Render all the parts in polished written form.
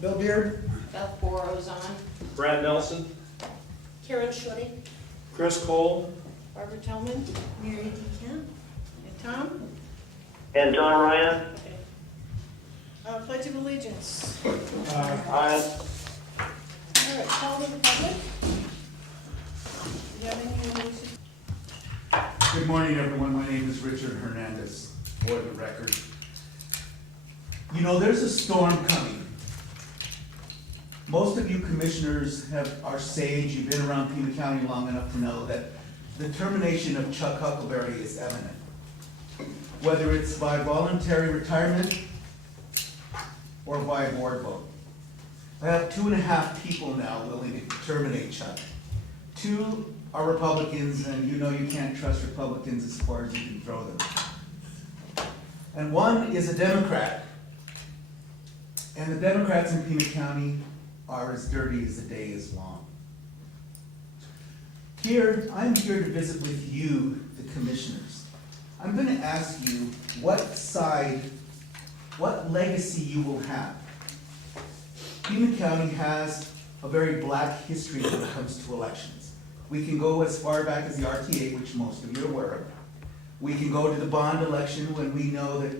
Bill Beard. Beth Borozon. Brad Nelson, Karen Schutte. Chris Cole, Barbara Tillman. Mary DeCamp. And Tom. And Don Ryan. Pledge of Allegiance. Aye. All right, call to the public. Do you have anything you should? Good morning, everyone. My name is Richard Hernandez, for the record. You know, there's a storm coming. Most of you commissioners are sage. You've been around Pima County long enough to know that the termination of Chuck Huckleberry is imminent. Whether it's by voluntary retirement or by a board vote. I have 2.5 people now willing to terminate Chuck. 2 are Republicans, and you know you can't trust Republicans as far as you can throw them. And 1 is a Democrat. And the Democrats in Pima County are as dirty as the day is long. I'm here to visit with you, the commissioners. I'm gonna ask you what legacy you will have. Pima County has a very black history when it comes to elections. We can go as far back as the RTA, which most of you are aware of. We can go to the bond election when we know that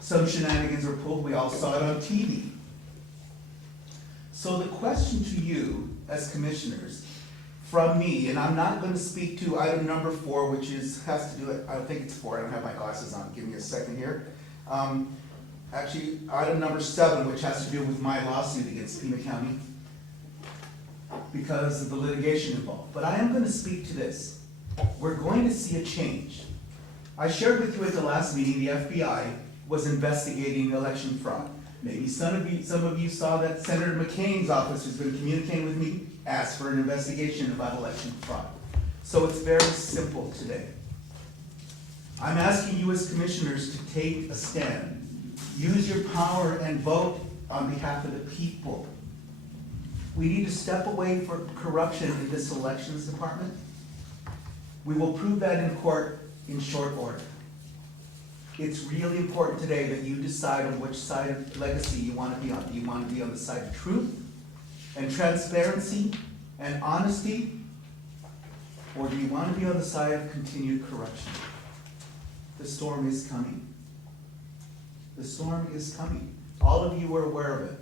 some shenanigans were pulled. We all saw it on TV. So the question to you as commissioners from me, and I'm not going to speak to item number 4, which has to do with, I think it's 4, I don't have my glasses on, give me a second here. Actually, item number 7, which has to do with my lawsuit against Pima County because of the litigation involved. But I am going to speak to this. We're going to see a change. I shared with you at the last meeting, the FBI was investigating election fraud. Maybe some of you saw that Senator McCain's office, who's been communicating with me, asked for an investigation about election fraud. So it's very simple today. I'm asking you as commissioners to take a stand. Use your power and vote on behalf of the people. We need to step away from corruption in this elections department. We will prove that in court in short order. It's really important today that you decide on which side of legacy you want to be on. Do you want to be on the side of truth and transparency and honesty? Or do you want to be on the side of continued corruption? The storm is coming. The storm is coming. All of you are aware of it.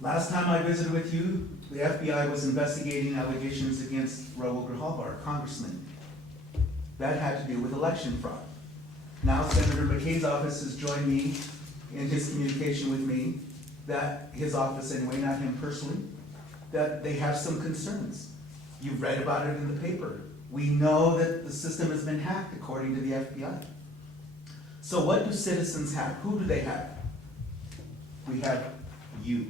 Last time I visited with you, the FBI was investigating allegations against Raul Grijalva, congressman. That had to do with election fraud. Now Senator McCain's office has joined me in his communication with me, that his office anyway, not him personally, that they have some concerns. You've read about it in the paper. We know that the system has been hacked according to the FBI. So what do citizens have? Who do they have? We have you.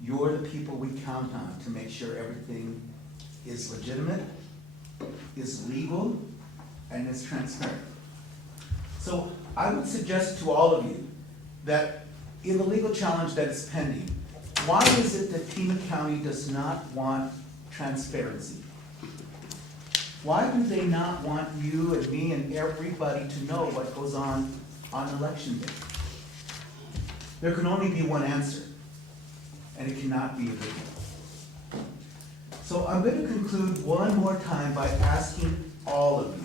You're the people we count on to make sure everything is legitimate, is legal, and is transparent. So I would suggest to all of you that in the legal challenge that is pending, why is it that Pima County does not want transparency? Why do they not want you and me and everybody to know what goes on election day? There can only be one answer, and it cannot be illegal. So I'm going to conclude one more time by asking all of you,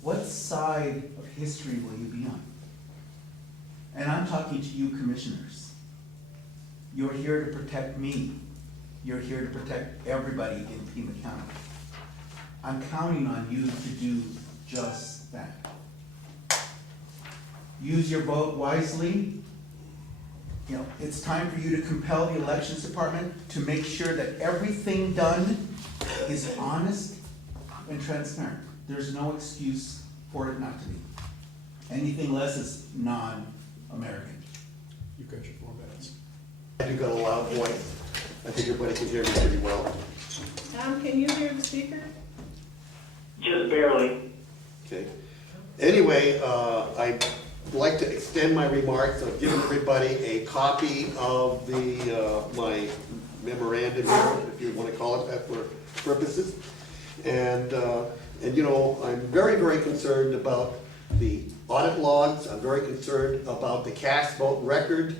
what side of history will you be on? And I'm talking to you commissioners. You're here to protect me. You're here to protect everybody in Pima County. I'm counting on you to do just that. Use your vote wisely. You know, it's time for you to compel the elections department to make sure that everything done is honest and transparent. There's no excuse for it not to be. Anything less is non-American. you've got your 4 minutes. I do got a loud voice. I think everybody can hear me pretty well. Tom, can you hear the speaker? Just barely. Okay. Anyway, I'd like to extend my remarks. I've given everybody a copy of my memorandum here, if you want to call it that for purposes. And you know, I'm very, very concerned about the audit logs. I'm very concerned about the cast vote record.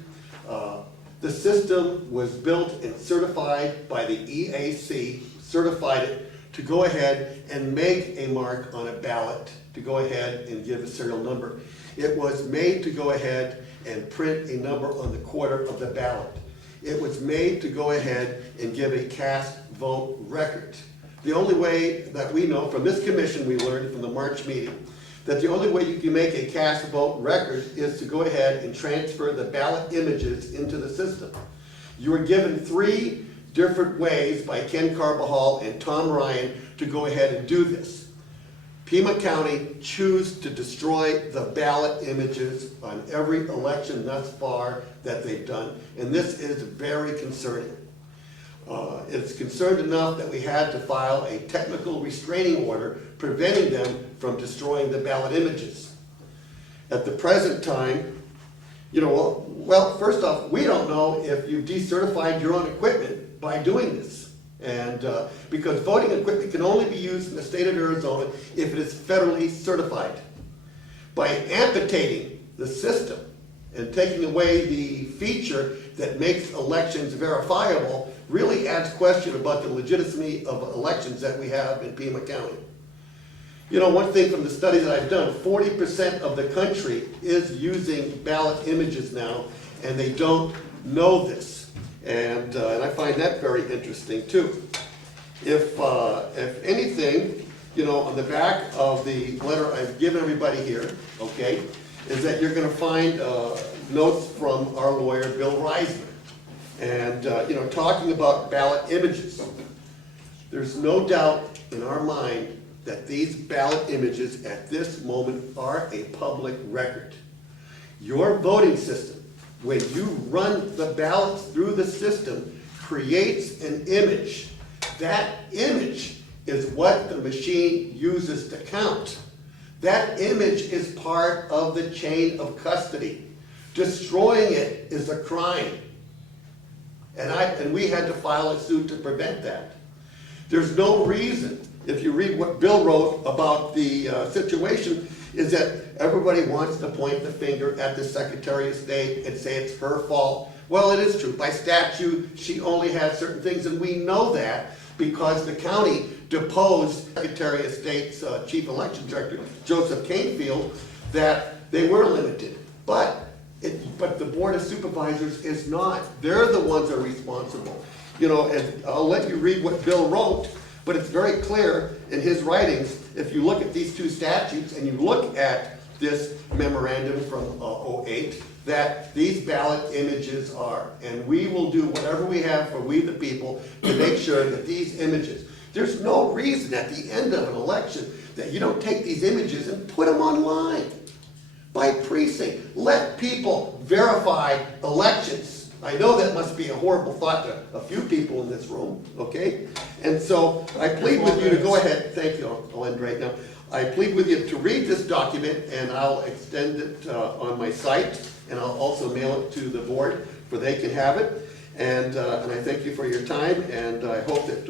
The system was built and certified by the EAC, certified it to go ahead and make a mark on a ballot, to go ahead and give a serial number. It was made to go ahead and print a number on the quarter of the ballot. It was made to go ahead and give a cast vote record. The only way that we know, from this commission we learned from the March meeting, that the only way you can make a cast vote record is to go ahead and transfer the ballot images into the system. You were given 3 different ways by Ken Carbajal and Tom Ryan to go ahead and do this. Pima County chose to destroy the ballot images on every election thus far that they've done, and this is very concerning. It's concerned enough that we had to file a technical restraining order preventing them from destroying the ballot images. At the present time, well, first off, we don't know if you've decertified your own equipment by doing this. And because voting equipment can only be used in the state of Arizona if it is federally certified. By amputating the system and taking away the feature that makes elections verifiable really adds question about the legitimacy of elections that we have in Pima County. One thing from the study that I've done, 40% of the country is using ballot images now, and they don't know this. And I find that very interesting too. If anything, on the back of the letter I've given everybody here, okay, is that you're going to find notes from our lawyer, Bill Reisner. And, talking about ballot images. There's no doubt in our mind that these ballot images at this moment are a public record. Your voting system, when you run the ballots through the system, creates an image. That image is what the machine uses to count. That image is part of the chain of custody. Destroying it is a crime. And we had to file a suit to prevent that. There's no reason, if you read what Bill wrote about the situation, is that everybody wants to point the finger at the Secretary of State and say it's her fault. Well, it is true. By statute, she only has certain things, and we know that because the county deposed Secretary of State's Chief Election Director, Joseph Canfield, that they were limited. But the Board of Supervisors is not. They're the ones that are responsible. And I'll let you read what Bill wrote, but it's very clear in his writings, if you look at these 2 statutes and you look at this memorandum from 2008, that these ballot images are. And we will do whatever we have for we the people to make sure that these images, there's no reason at the end of an election that you don't take these images and put them online. By precinct, let people verify elections. I know that must be a horrible thought to a few people in this room, okay? And so I plead with you to go ahead, thank you, I'll end right now. I plead with you to read this document, and I'll extend it on my site, and I'll also mail it to the board where they can have it. And I thank you for your time, and I hope that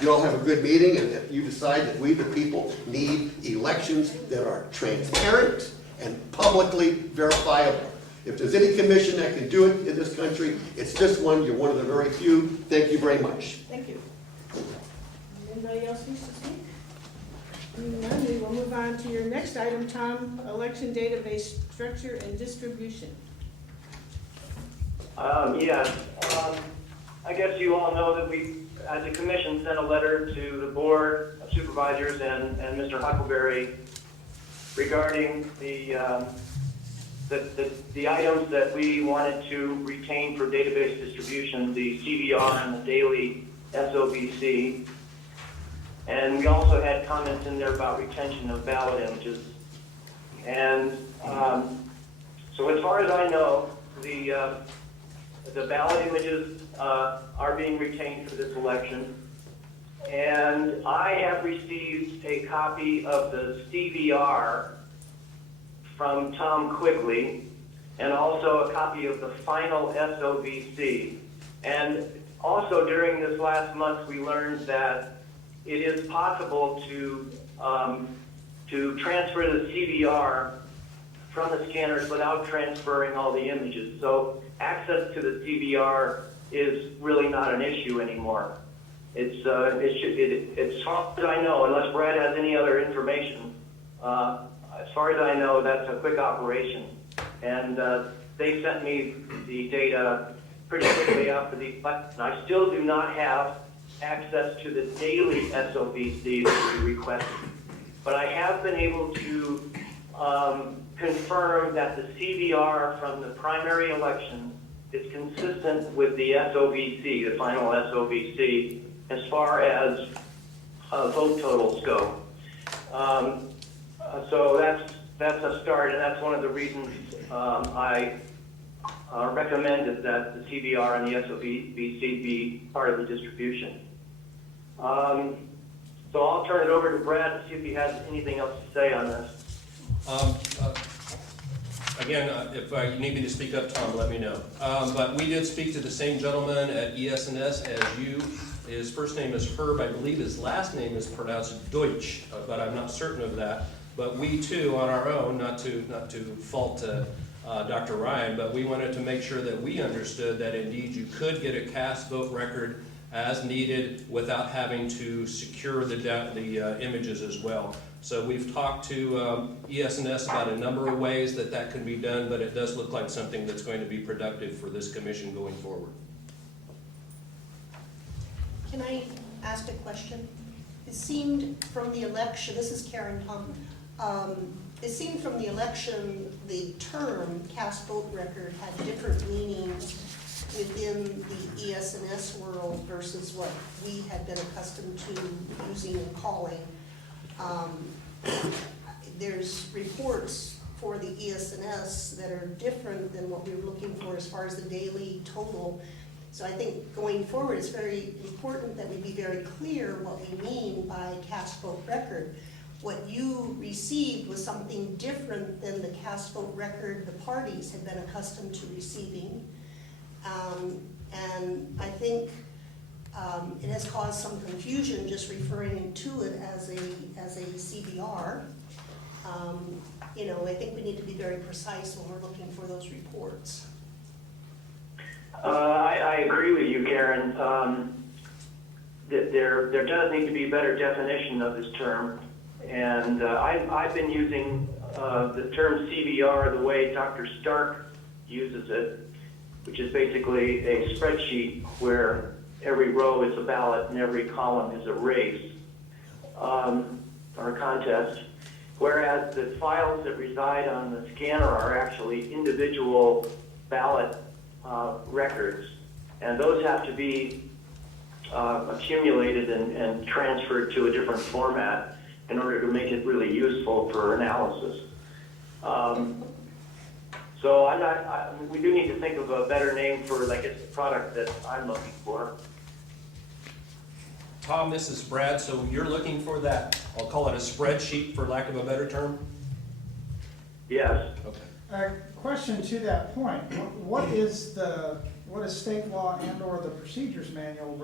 you all have a good meeting, and that you decide that we the people need elections that are transparent and publicly verifiable. If there's any commission that can do it in this country, it's this one. You're one of the very few. Thank you very much. Thank you. Anybody else wish to speak? None, we will move on to your next item, Tom, election database structure and distribution. I guess you all know that we, as a commission, sent a letter to the Board of Supervisors and Mr. Huckleberry regarding the items that we wanted to retain for database distribution, the CVR and the daily SOBC. And we also had comments in there about retention of ballot images. And so as far as I know, the ballot images are being retained for this election. And I have received a copy of the CVR from Tom Quigley, and also a copy of the final SOBC. And also during this last month, we learned that it is possible to transfer the CVR from the scanners without transferring all the images. So access to the CVR is really not an issue anymore. As far as I know, unless Brad has any other information, as far as I know, that's a quick operation. And they sent me the data pretty quickly after the election. I still do not have access to the daily SOBC that we requested. But I have been able to confirm that the CVR from the primary election is consistent with the SOBC, the final SOBC, as far as vote totals go. So that's a start, and that's one of the reasons I recommended that the CVR and the SOBC be part of the distribution. So I'll turn it over to Brad to see if he has anything else to say on this. Again, if you need me to speak up, Tom, let me know. But we did speak to the same gentleman at ES&S as you. His first name is Herb. I believe his last name is pronounced Deutsch, but I'm not certain of that. But we too, on our own, not to fault Dr. Ryan, but we wanted to make sure that we understood that indeed you could get a cast vote record as needed without having to secure the images as well. So we've talked to ES&S about a number of ways that can be done, but it does look like something that's going to be productive for this commission going forward. Can I ask a question? It seemed from the election, this is Karen Tom, it seemed from the election the term cast vote record had different meanings within the ES&S world versus what we had been accustomed to using and calling. There's reports for the ES&S that are different than what we were looking for as far as the daily total. So I think going forward, it's very important that we be very clear what we mean by cast vote record. What you received was something different than the cast vote record the parties had been accustomed to receiving. And I think it has caused some confusion just referring to it as a CVR. You know, I think we need to be very precise when we're looking for those reports. I agree with you, Karen. That there does need to be a better definition of this term. And I've been using the term CVR the way Dr. Stark uses it, which is basically a spreadsheet where every row is a ballot and every column is a race or a contest, whereas the files that reside on the scanner are actually individual ballot records, and those have to be accumulated and transferred to a different format in order to make it really useful for analysis. So we do need to think of a better name for, I guess, the product that I'm looking for. Tom, this is Brad. So you're looking for that, I'll call it a spreadsheet for lack of a better term? Yes. Okay. Question to that point, what is state law and or the procedures manual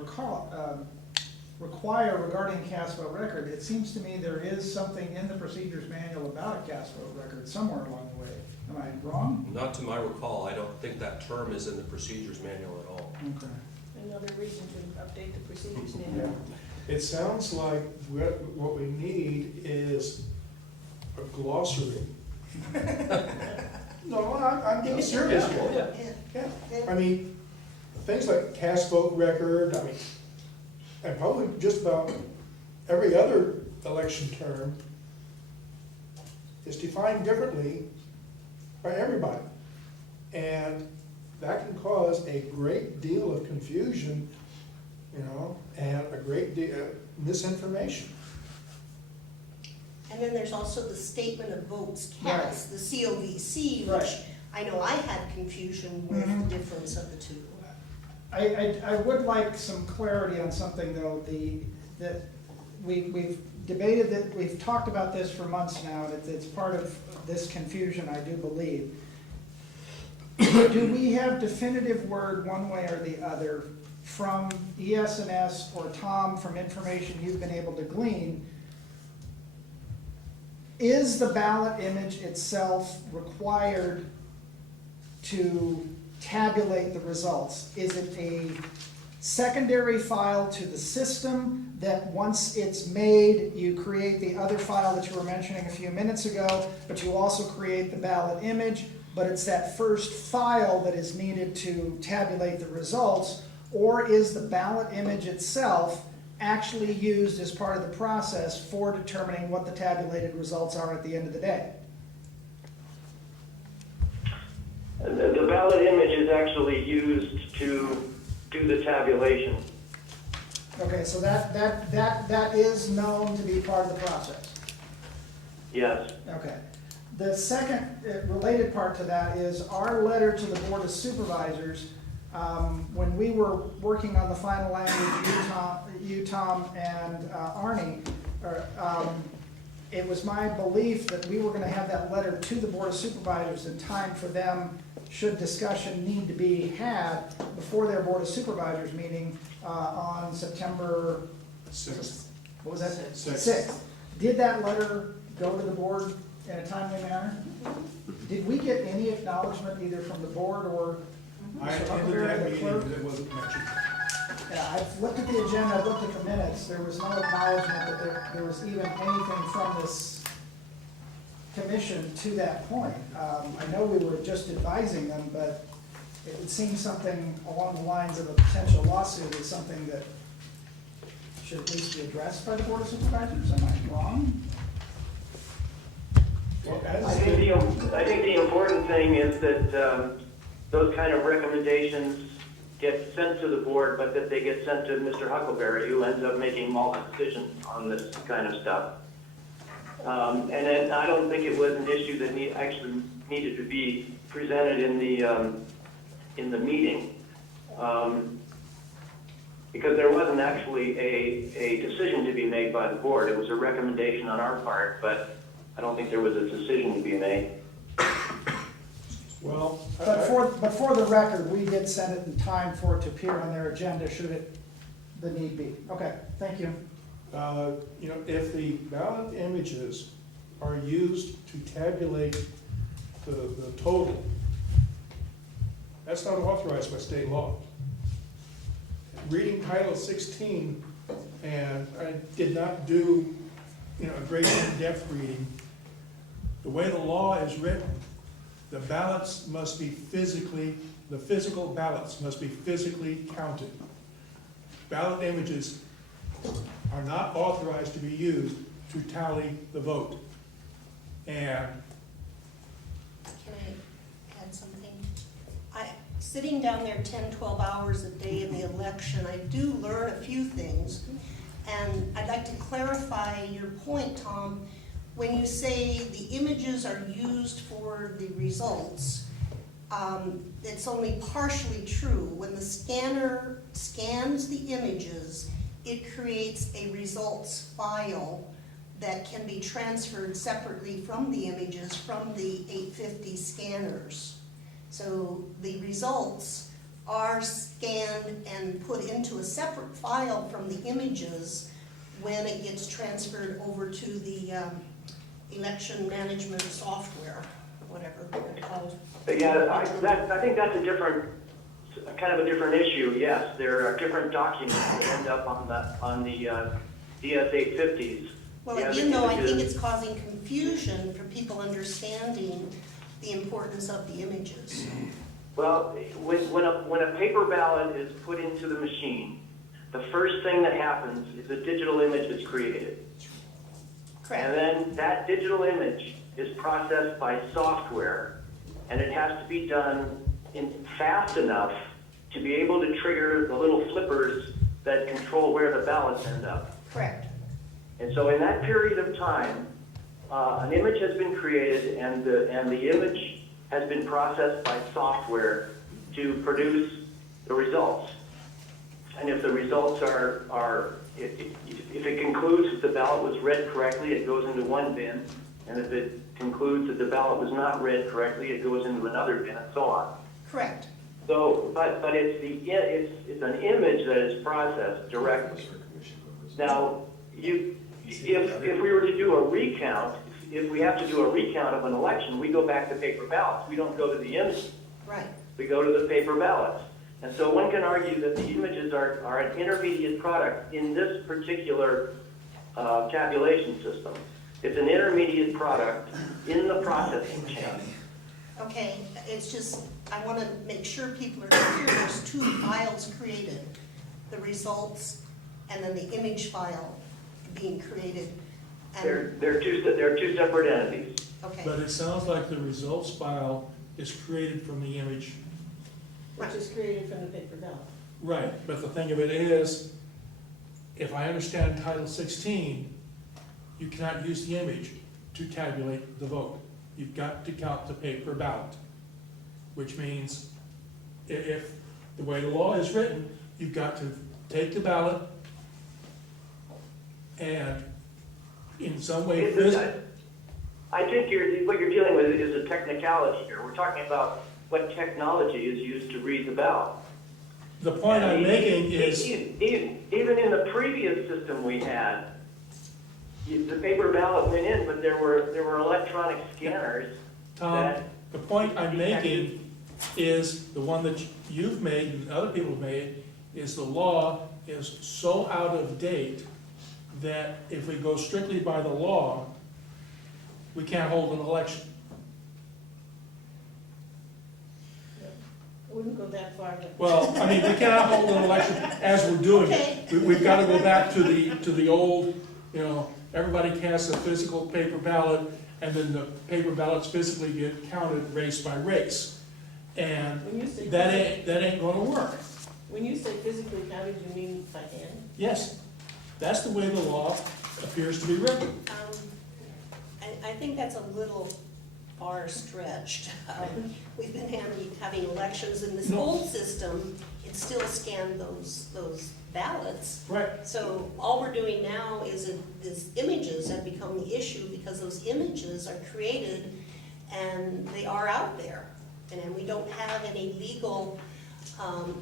require regarding cast vote record? It seems to me there is something in the procedures manual about a cast vote record somewhere along the way. Am I wrong? Not to my recall. I don't think that term is in the procedures manual at all. Okay. Another reason to update the procedures manual. It sounds like what we need is a glossary. No, I'm being serious here. Yeah. I mean, things like cast vote record, I mean, and probably just about every other election term is defined differently by everybody. And that can cause a great deal of confusion, you know, and a great deal of misinformation. And then there's also the statement of votes cast, the COVC, which Right. I know I had confusion with the difference of the two. I would like some clarity on something though, that we've debated that, we've talked about this for months now, and it's part of this confusion, I do believe. Do we have definitive word one way or the other from ES&S or Tom, from information you've been able to glean, is the ballot image itself required to tabulate the results? Is it a secondary file to the system that once it's made, you create the other file that you were mentioning a few minutes ago, but you also create the ballot image, but it's that first file that is needed to tabulate the results? Or is the ballot image itself actually used as part of the process for determining what the tabulated results are at the end of the day? The ballot image is actually used to do the tabulation. Okay, so that is known to be part of the process. Yes. Okay. The second related part to that is our letter to the Board of Supervisors. When we were working on the final language, you, Tom, and Arnie, it was my belief that we were going to have that letter to the Board of Supervisors in time for them, should discussion need to be had before their Board of Supervisors meeting on September 6th. What was that? Sixth. 6th. Did that letter go to the board in a timely manner? Did we get any acknowledgement either from the board or I Mr. attended Huckleberry, that the meeting, clerk? but it wasn't mentioned. Yeah, I've looked at the agenda, I've looked at the minutes, there was no acknowledgement that there was even anything from this commission to that point. I know we were just advising them, but it would seem something along the lines of a potential lawsuit is something that should at least be addressed by the Board of Supervisors. Am I wrong? Well, I think the important thing is that those kind of recommendations get sent to the board, but that they get sent to Mr. Huckleberry, who ends up making all the decisions on this kind of stuff. And then I don't think it was an issue that actually needed to be presented in the meeting, because there wasn't actually a decision to be made by the board. It was a recommendation on our part, but I don't think there was a decision to be made. Well, But for the record, we did send it in time for it to appear on their agenda, should it the need be. Okay, thank you. if the ballot images are used to tabulate the total, that's not authorized by state law. Reading Title 16, and I did not do, a great in-depth reading. The way the law is written, the ballots must be the physical ballots must be physically counted. Ballot images are not authorized to be used to tally the vote. And Can I add something? Sitting down there 10, 12 hours a day in the election, I do learn a few things. And I'd like to clarify your point, Tom. When you say the images are used for the results, it's only partially true. When the scanner scans the images, it creates a results file that can be transferred separately from the images from the 850 scanners. So the results are scanned and put into a separate file from the images when it gets transferred over to the election management software, whatever they're called. Yeah, I think that's kind of a different issue. Yes, there are different documents that end up on the DS-850s. Well, again, though, I think it's causing confusion for people understanding the importance of the images. Well, when a paper ballot is put into the machine, the first thing that happens is a digital image is created. Correct. And then that digital image is processed by software, and it has to be done fast enough to be able to trigger the little flippers that control where the ballots end up. Correct. And so in that period of time, an image has been created, and the image has been processed by software to produce the results. And if the results if it concludes that the ballot was read correctly, it goes into one bin. And if it concludes that the ballot was not read correctly, it goes into another bin, and so on. Correct. So, but it's an image that is processed directly. Now, if we were to do a recount, if we have to do a recount of an election, we go back to paper ballots. We don't go to the images. Right. We go to the paper ballots. And so one can argue that the images are an intermediate product in this particular tabulation system. It's an intermediate product in the processing chain. Okay, it's just, I want to make sure people are clear, there's two files created, the results and then the image file being created. And, They're two separate entities. okay, But it sounds like the results file is created from the image. Which is created from the paper ballot. Right, but the thing of it is, if I understand Title 16, you cannot use the image to tabulate the vote. You've got to count the paper ballot, which means if the way the law is written, you've got to take the ballot and in some way, I think what you're dealing with is a technicality here. We're talking about what technology is used to read the ballot. the point I'm making is, Even in the previous system we had, the paper ballot went in, but there were electronic scanners. Tom, the point I'm making is the one that you've made and other people have made, is the law is so out of date that if we go strictly by the law, we can't hold an election. I wouldn't go that far, but. Well, I mean, we cannot hold an election as we're doing Okay. it. We've got to go back to the old, everybody casts a physical paper ballot, and then the paper ballots physically get counted race by race. And When you say that ain't gonna work. When you say physically counted, you mean by hand? Yes, that's the way the law appears to be written. I think that's a little far stretched. We've been having elections in this No. old system, it still scanned those ballots. Right. So all we're doing now is images have become the issue because those images are created and they are out there. And we don't have any legal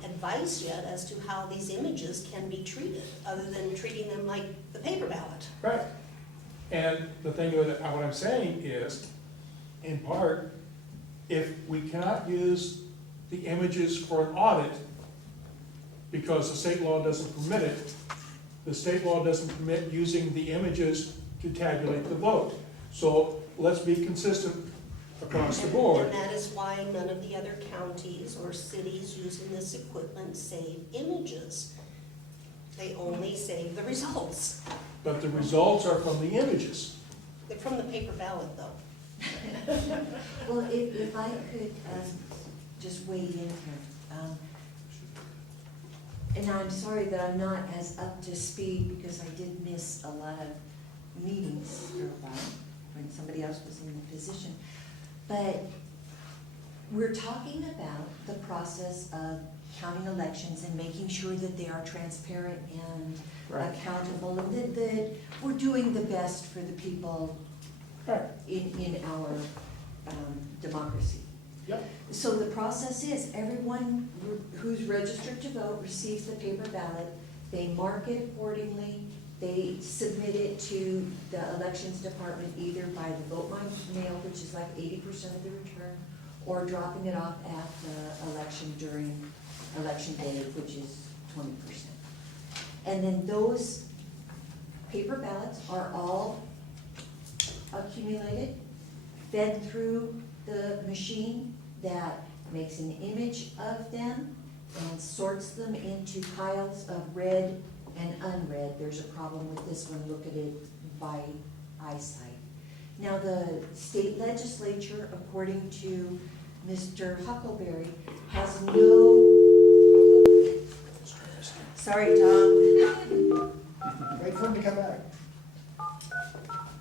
advice yet as to how these images can be treated, other than treating them like the paper ballot. Right. And the thing with it, what I'm saying is, in part, if we cannot use the images for an audit, because the state law doesn't permit it, the state law doesn't permit using the images to tabulate the vote. So let's be consistent across the board. And that is why none of the other counties or cities using this equipment save images. They only save the results. But the results are from the images. They're from the paper ballot, though. Well, if I could just weigh in here. And I'm sorry that I'm not as up to speed because I did miss a lot of meetings for a while when somebody else was in the position. But we're talking about the process of counting elections and making sure that they are transparent and Right. accountable, and that we're doing the best for the people Right. in our democracy. Yep. So the process is, everyone who's registered to vote receives the paper ballot, they mark it accordingly, they submit it to the elections department either by the vote by mail, which is like 80% of the return, or dropping it off at the election during election day, which is 20%. And then those paper ballots are all accumulated, fed through the machine that makes an image of them and sorts them into piles of read and unread. There's a problem with this one, look at it by eyesight. Now, the state legislature, according to Mr. Huckleberry, has no, sorry, Tom. Wait for him to come back.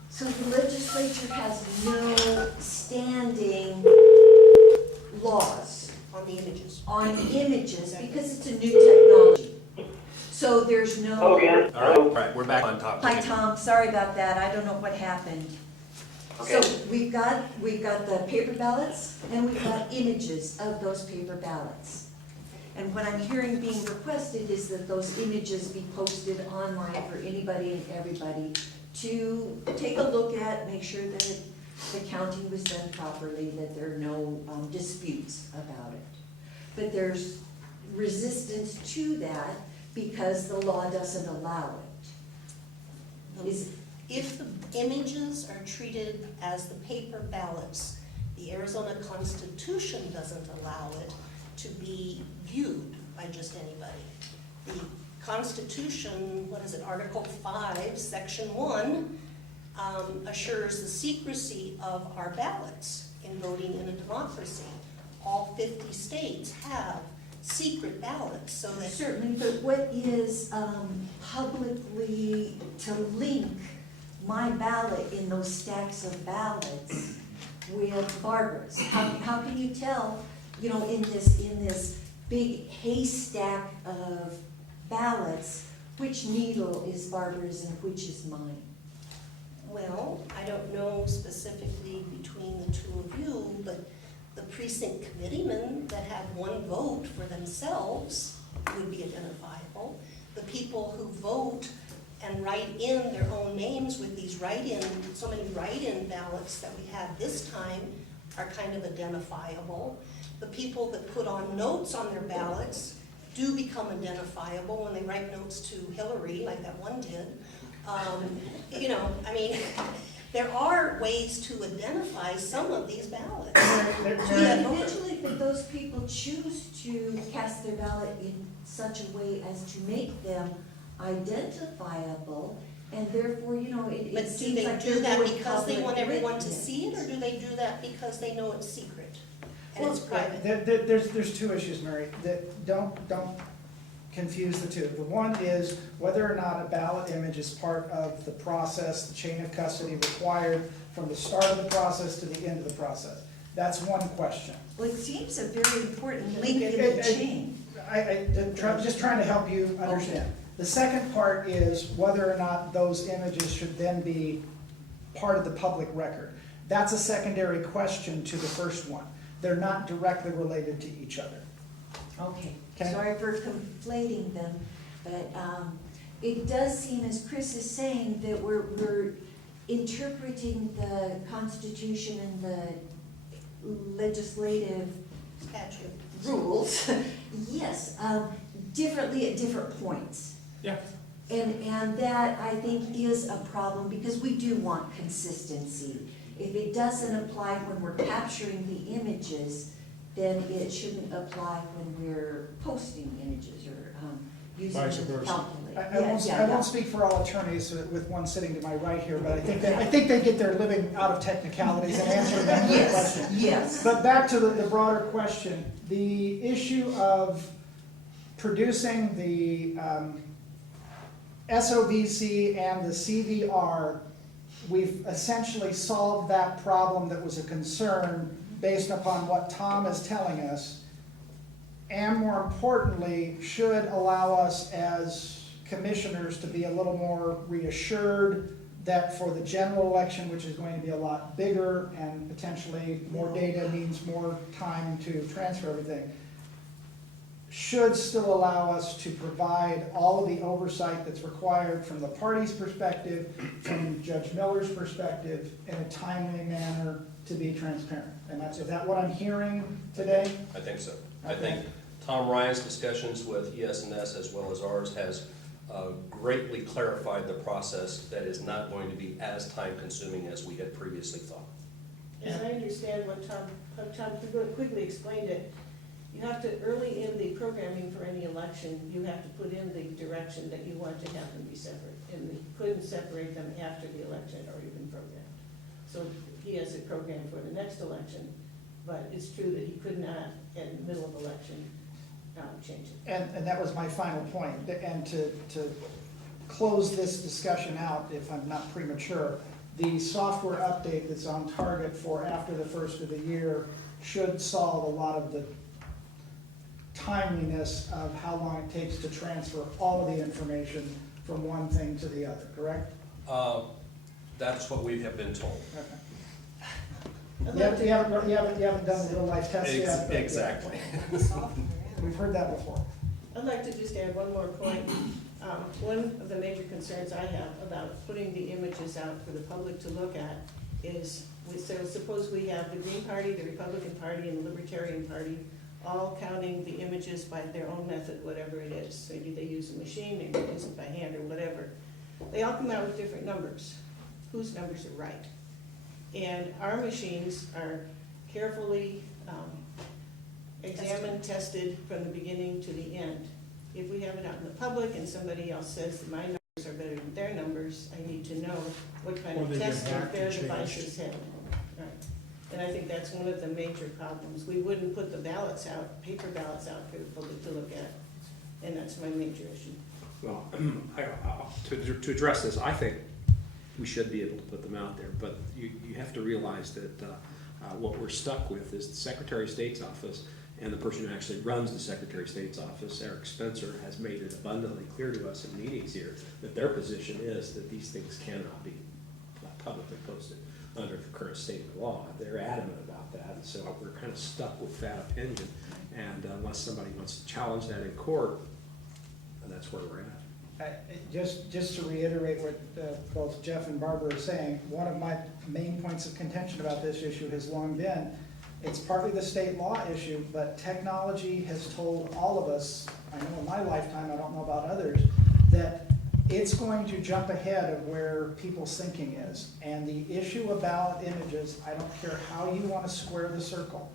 So the legislature has no standing laws On the images. on images because it's a new technology. So there's no. Okay. All right, we're back on topic. Hi, Tom, sorry about that, I don't know what happened. So Okay. we've got the paper ballots and we've got images of those paper ballots. And what I'm hearing being requested is that those images be posted online for anybody and everybody to take a look at, make sure that the counting was done properly, that there are no disputes about it. But there's resistance to that because the law doesn't allow it. If the images are treated as the paper ballots, the Arizona Constitution doesn't allow it to be viewed by just anybody. The Constitution, what is it, Article 5, Section 1, assures the secrecy of our ballots in voting in a democracy. All 50 states have secret ballots, so that... Certainly, but what is publicly to link my ballot in those stacks of ballots with Barbara's? How can you tell, you know, in this big haystack of ballots, which needle is Barbara's and which is mine? Well, I don't know specifically between the two of you, but the precinct committeemen that had one vote for themselves would be identifiable. The people who vote and write in their own names with these so many write-in ballots that we have this time are kind of identifiable. The people that put on notes on their ballots do become identifiable when they write notes to Hillary, like that one did. You know, I mean, there are ways to identify some of these ballots. Eventually, but those people choose to cast their ballot in such a way as to make them identifiable, and therefore, you know, it But do seems they like do they're that doing because they want everyone to witness. see it, or do they do that because they know it's secret and Well, it's private? there's two issues, Mary, that don't confuse the two. The one is whether or not a ballot image is part of the process, the chain of custody required from the start of the process to the end of the process. That's one question. Well, it seems a very important link in the chain. Just trying to help you understand. The second part is whether or not those images should then be part of the public record. That's a secondary question to the first one. They're not directly related to each other. Okay, Okay. sorry for conflating them, but it does seem, as Chris is saying, that we're interpreting the Constitution and the legislative Statute. rules, yes, differently at different points. Yeah. And that, I think, is a problem, because we do want consistency. If it doesn't apply when we're capturing the images, then it shouldn't apply when we're posting images or using Vice them to versa. calculate. I won't speak for all attorneys with one sitting to my right here, but I think they get their living out of technicalities and answering that question. Yes. But back to the broader question, the issue of producing the SOVC and the CVR, we've essentially solved that problem that was a concern based upon what Tom is telling us, and more importantly, should allow us as commissioners to be a little more reassured that for the general election, which is going to be a lot bigger and potentially more data means more time to transfer everything, should still allow us to provide all of the oversight that's required from the party's perspective, from Judge Miller's perspective, in a timely manner to be transparent. And is that what I'm hearing today? I think so. Okay. I think Tom Ryan's discussions with ES&S as well as ours has greatly clarified the process that is not going to be as time-consuming as we had previously thought. As I understand what Tom quickly explained it, you have to, early in the programming for any election, you have to put in the direction that you want to have them be separate. And you couldn't separate them after the election or even programmed. So he has it programmed for the next election, but it's true that he could not, in the middle of election, change it. And that was my final point. And to close this discussion out, if I'm not premature, the software update that's on target for after the first of the year should solve a lot of the timeliness of how long it takes to transfer all of the information from one thing to the other, correct? That's what we have been told. Okay. You haven't done the real life test yet? but- Exactly. We've heard that before. I'd like to just add one more point. One of the major concerns I have about putting the images out for the public to look at is, so suppose we have the Green Party, the Republican Party, and the Libertarian Party all counting the images by their own method, whatever it is. Maybe they use a machine, maybe they use it by hand or whatever. They all come out with different numbers. Whose numbers are right? And our machines are carefully examined, tested from the beginning to the end. If we have it out in the public and somebody else says that my numbers are better than their numbers, I need to know what kind Or of they get testing hacked their and changed. devices have. Right. And I think that's one of the major problems. We wouldn't put the ballots out, paper ballots out for the public to look at, and that's my major issue. Well, to address this, I think we should be able to put them out there, but you have to realize that what we're stuck with is the Secretary of State's office, and the person who actually runs the Secretary of State's office, Eric Spencer, has made it abundantly clear to us in meetings here that their position is that these things cannot be publicly posted under the current state of the law. They're adamant about that, and so we're kind of stuck with that opinion, and unless somebody wants to challenge that in court, that's where we're at. Just to reiterate what both Jeff and Barbara are saying, one of my main points of contention about this issue has long been, it's partly the state law issue, but technology has told all of us, I know in my lifetime, I don't know about others, that it's going to jump ahead of where people's thinking is. And the issue about images, I don't care how you want to square the circle,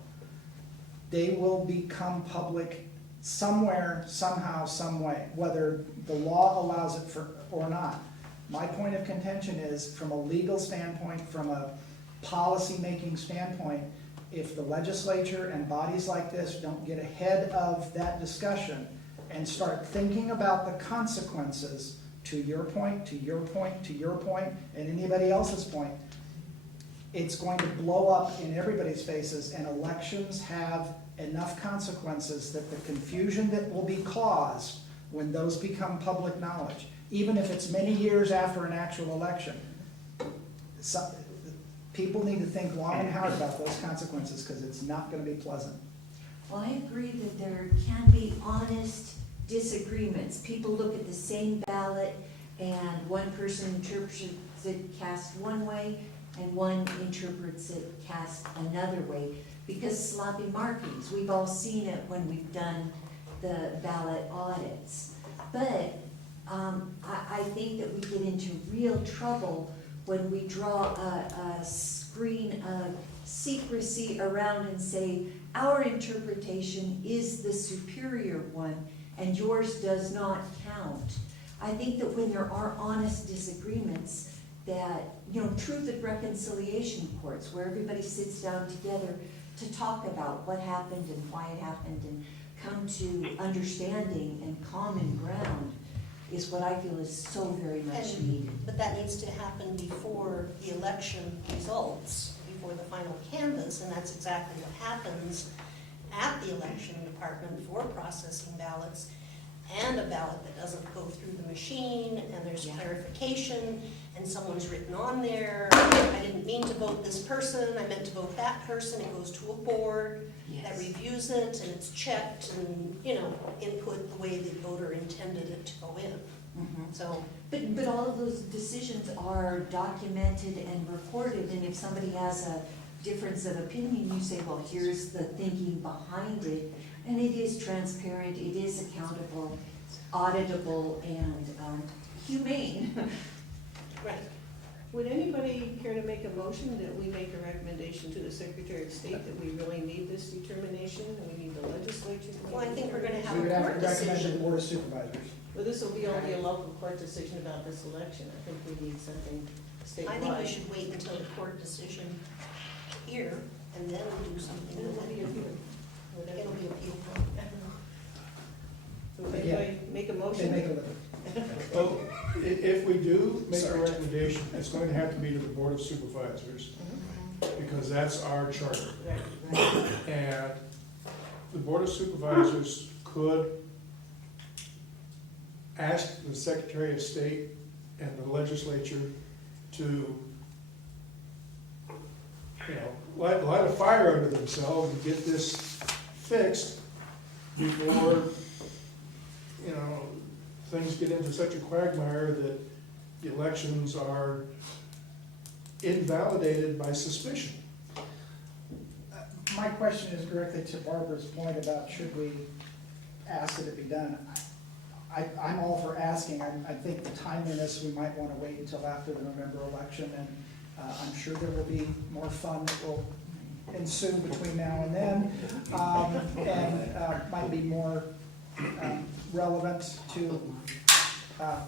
they will become public somewhere, somehow, some way, whether the law allows it or not. My point of contention is, from a legal standpoint, from a policy-making standpoint, if the legislature and bodies like this don't get ahead of that discussion and start thinking about the consequences, to your point, to your point, to your point, and anybody else's point, it's going to blow up in everybody's faces, and elections have enough consequences that the confusion that will be caused when those become public knowledge, even if it's many years after an actual election, people need to think long and hard about those consequences, because it's not going to be pleasant. Well, I agree that there can be honest disagreements. People look at the same ballot and one person interprets it cast one way and one interprets it cast another way, because sloppy markings, we've all seen it when we've done the ballot audits. But I think that we get into real trouble when we draw a screen of secrecy around and say, our interpretation is the superior one and yours does not count. I think that when there are honest disagreements, that, truth and reconciliation courts, where everybody sits down together to talk about what happened and why it happened and come to understanding and common ground, is what I feel is so very much needed. But that needs to happen before the election results, before the final canvass, and that's exactly what happens at the election department for processing ballots, and a ballot that doesn't go through the machine, and there's clarification, and someone's written on there, I didn't mean to vote this person, I meant to vote that person. It goes to a board that reviews it, and it's checked, and, input the way the voter intended it to go in. So, But all of those decisions are documented and recorded, and if somebody has a difference of opinion, you say, well, here's the thinking behind it, and it is transparent, it is accountable, auditable, and humane. Right. Would anybody care to make a motion that we make a recommendation to the Secretary of State that we really need this determination, and we need the legislature to make well, I think we're gonna have We a would have court to recommend the decision. Board of Supervisors. Well, this will be only a local court decision about this election. I think we need something statewide. I think we should wait until the court decision here, and then do something It with will be it. appealed. Whatever. It'll be appealed. So would anybody make a They motion? make a living. Well, if we do make a Sorry. recommendation, it's going to have to be to the Board of Supervisors, because that's our charter. Right. And the Board of Supervisors could ask the Secretary of State and the legislature to, light a fire under themselves and get this fixed before, things get into such a quagmire that the elections are invalidated by suspicion. My question is directly to Barbara's point about should we ask that it be done. I'm all for asking. I think the timeliness, we might want to wait until after the November election, and I'm sure there will be more fun that will ensue between now and then, and might be more relevant to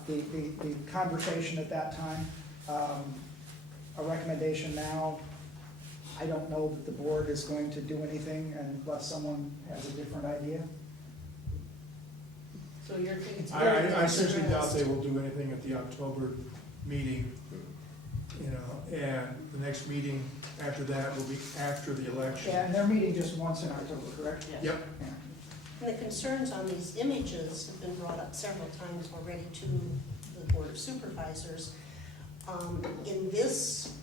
the conversation at that time. A recommendation now, I don't know that the board is going to do anything unless someone has a different idea. So you're thinking. I seriously doubt they will do anything at the October meeting, you know, and the next meeting after that will be after the election. And they're meeting just once in October, correct? Yes. Yep. Yeah. And the concerns on these images have been brought up several times already to the Board of Supervisors. In this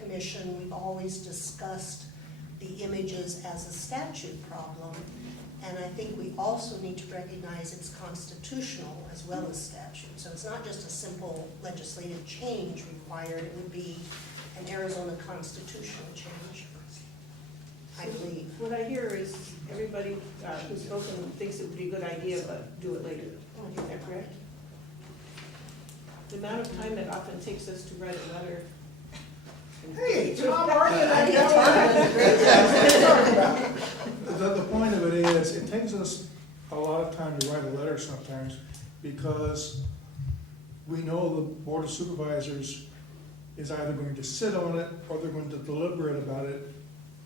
commission, we've always discussed the images as a statute problem, and I think we also need to recognize it's constitutional as well as statute. So it's not just a simple legislative change required, it would be an Arizona constitutional change, I believe. What I hear is everybody who's spoken thinks it would be a good idea, but do it later. Is that correct? The amount of time it often takes us to write a letter. Hey, Tom, are you? The point of it is, it takes us a lot of time to write a letter sometimes because we know the Board of Supervisors is either going to sit on it or they're going to deliberate about it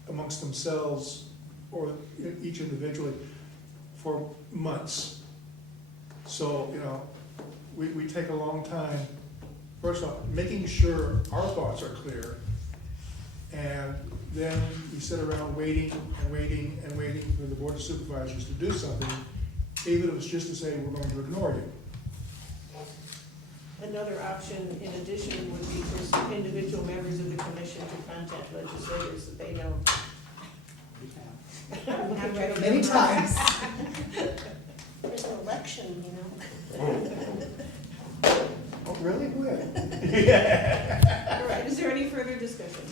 amongst themselves or each individually for months. So, you know, we take a long time, first off, making sure our thoughts are clear, and then we sit around waiting and waiting and waiting for the Board of Supervisors to do something, even if it's just to say we're going to ignore you. Another option in addition would be for individual members of the commission to contact legislators that they know. Many times. There's an election, you know. Oh, really? When? All right, is there any further discussion?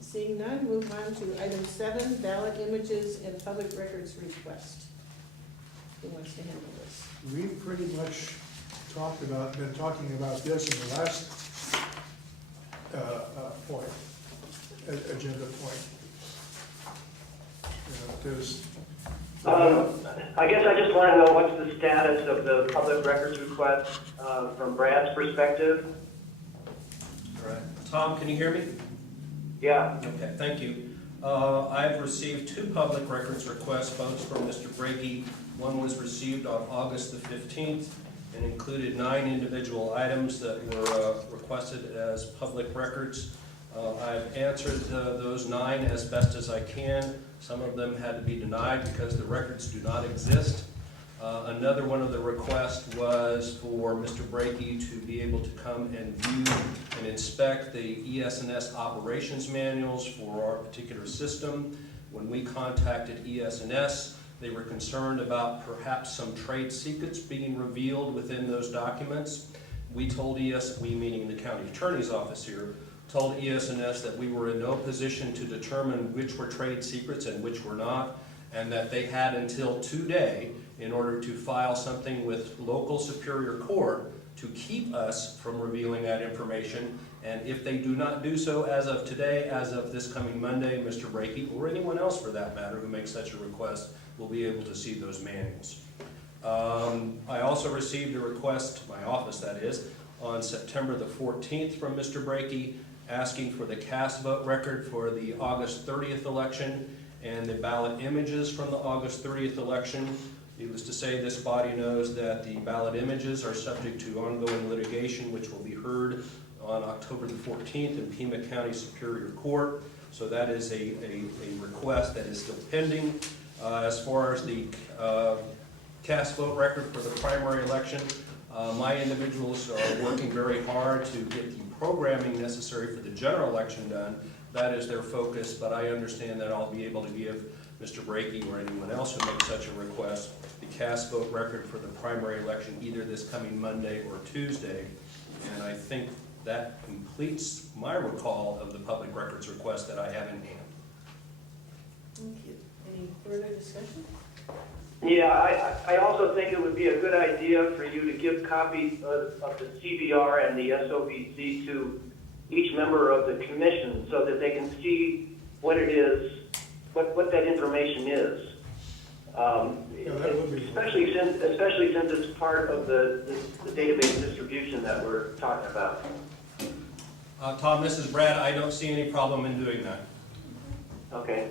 Seeing none, move on to item 7, ballot images and public records request. Who wants to handle this? We pretty much been talking about this in the last point, agenda point. There's. I guess I just want to know what's the status of the public records request from Brad's perspective. All right. Tom, can you hear me? Yeah. Okay, thank you. I've received 2 public records requests, both from Mr. Brakey. One was received on August the 15th and included 9 individual items that were requested as public records. I've answered those 9 as best as I can. Some of them had to be denied because the records do not exist. Another one of the requests was for Mr. Brakey to be able to come and view and inspect the ES&S operations manuals for our particular system. When we contacted ES&S, they were concerned about perhaps some trade secrets being revealed within those documents. We told we meaning the county attorney's office here, told ES&S that we were in no position to determine which were trade secrets and which were not, and that they had until today in order to file something with local superior court to keep us from revealing that information. And if they do not do so as of today, as of this coming Monday, Mr. Brakey, or anyone else for that matter who makes such a request, will be able to see those manuals. I also received a request, my office that is, on September the 14th from Mr. Brakey, asking for the cast vote record for the August 30th election and the ballot images from the August 30th election. Needless to say, this body knows that the ballot images are subject to ongoing litigation, which will be heard on October the 14th in Pima County Superior Court. So that is a request that is still pending. As far as the cast vote record for the primary election, my individuals are working very hard to get the programming necessary for the general election done. That is their focus, but I understand that I'll be able to give Mr. Brakey or anyone else who makes such a request the cast vote record for the primary election either this coming Monday or Tuesday. And I think that completes my recall of the public records request that I have in hand. Thank you. Any further discussion? Yeah, I also think it would be a good idea for you to give copies of the CVR and the SOBC to each member of the commission so that they can see what it is, what that information is. that would be- Especially since it's part of the database distribution that we're talking about. Tom, this is Brad. I don't see any problem in doing that. Okay.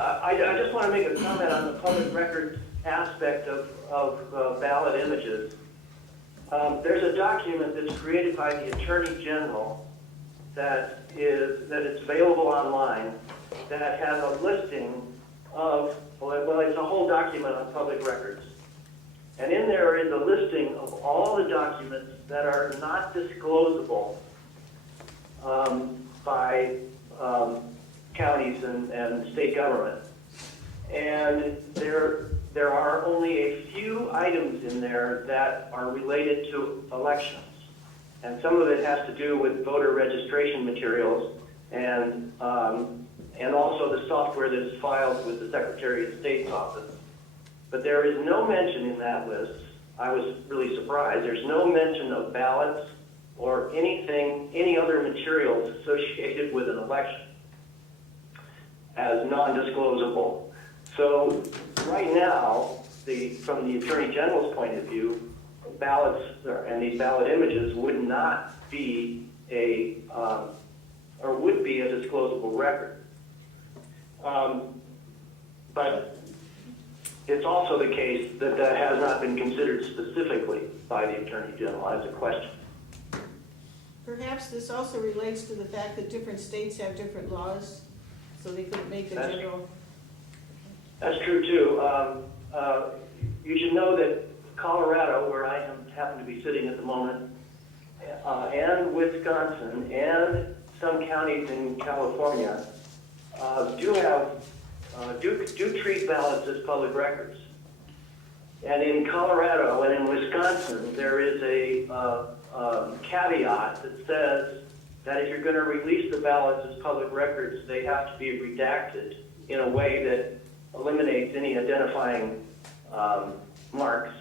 I just want to make a comment on the public record aspect of ballot images. There's a document that's created by the Attorney General that is available online that has a listing of, well, it's a whole document on public records. And in there is a listing of all the documents that are not disclosable by counties and state government. And there are only a few items in there that are related to elections. And some of it has to do with voter registration materials and also the software that is filed with the Secretary of State's office. But there is no mention in that list. I was really surprised. There's no mention of ballots or any other materials associated with an election as non-disclosable. So right now, from the Attorney General's point of view, ballots and these ballot images would not be or would be a disclosable record. But it's also the case that that has not been considered specifically by the Attorney General as a question. Perhaps this also relates to the fact that different states have different laws, so they couldn't make a general. That's true too. You should know that Colorado, where I happen to be sitting at the moment, and Wisconsin, and some counties in California do treat ballots as public records. And in Colorado and in Wisconsin, there is a caveat that says that if you're going to release the ballots as public records, they have to be redacted in a way that eliminates any identifying marks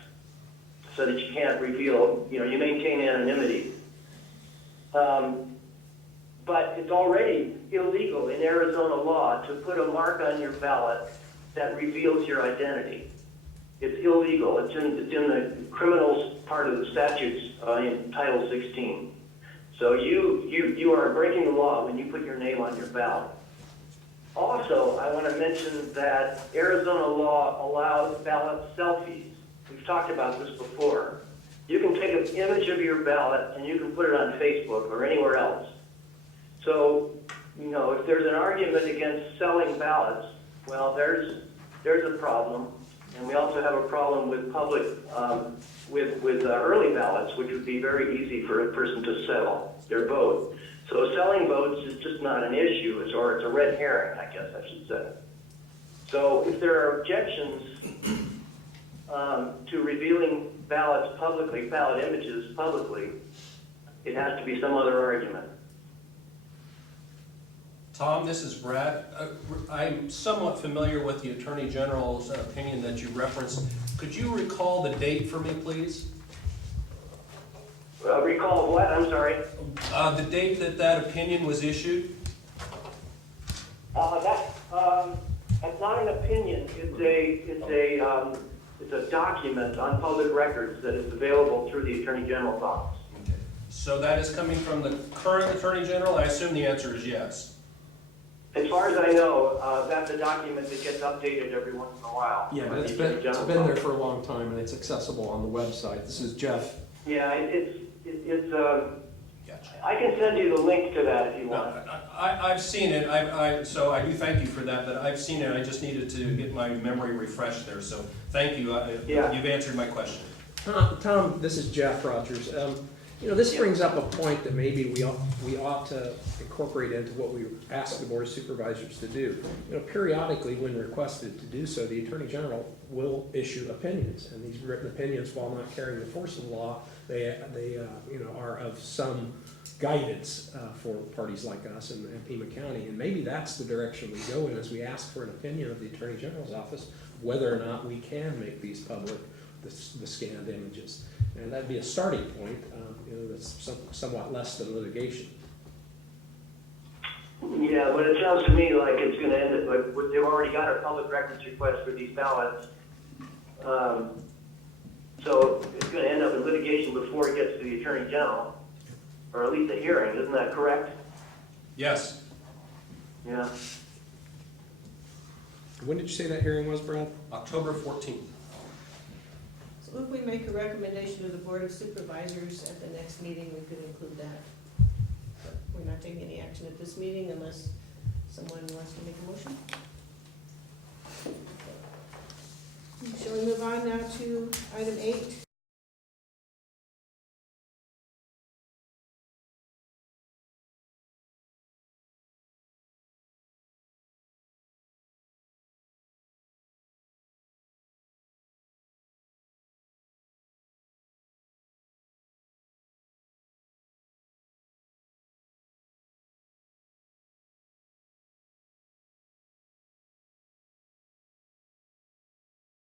so that you can't reveal, you maintain anonymity. But it's already illegal in Arizona law to put a mark on your ballot that reveals your identity. It's illegal. It's in the criminal part of the statutes in Title 16. So you are breaking the law when you put your name on your ballot. Also, I want to mention that Arizona law allows ballot selfies. We've talked about this before. You can take an image of your ballot and you can put it on Facebook or anywhere else. So, if there's an argument against selling ballots, well, there's a problem. And we also have a problem with public, with early ballots, which would be very easy for a person to sell their vote. So selling votes is just not an issue, or it's a red herring, I guess I should say. So if there are objections to revealing ballots publicly, ballot images publicly, it has to be some other argument. Tom, this is Brad. I'm somewhat familiar with the Attorney General's opinion that you referenced. Could you recall the date for me, please? Recall what? I'm sorry. The date that opinion was issued? That's not an opinion. It's a document on public records that is available through the Attorney General's office. Okay. So that is coming from the current Attorney General? I assume the answer is yes. As far as I know, that's a document that gets updated every once in a while. Yeah, it's been there for a long time, and it's accessible on the website. This is Jeff. Yeah, Gotcha. I can send you the link to that if you want. I've seen it, so I do thank you for that, but I've seen it, I just needed to get my memory refreshed there, so thank you, Yeah. You've answered my question. Tom, this is Jeff Rogers. You know, this brings up a point that maybe we ought to incorporate into what we ask the Board of Supervisors to do. You know, periodically, when requested to do so, the Attorney General will issue opinions, and these written opinions, while not carrying the force of law, they you know, are of some guidance for parties like us and Pima County. And maybe that's the direction we go in, as we ask for an opinion of the Attorney General's office, whether or not we can make these public, the scanned images. And that'd be a starting point, you know, that's somewhat less than litigation. Yeah, but it sounds to me like it's gonna end up, like, they've already got our public records request for these ballots. So it's gonna end up in litigation before it gets to the Attorney General, or at least a hearing, isn't that correct? Yes. Yeah. When did you say that hearing was, Brad? October 14th. So if we make a recommendation to the Board of Supervisors at the next meeting, we could include that. But we're not taking any action at this meeting unless someone wants to make a motion. Shall we move on now to item 8?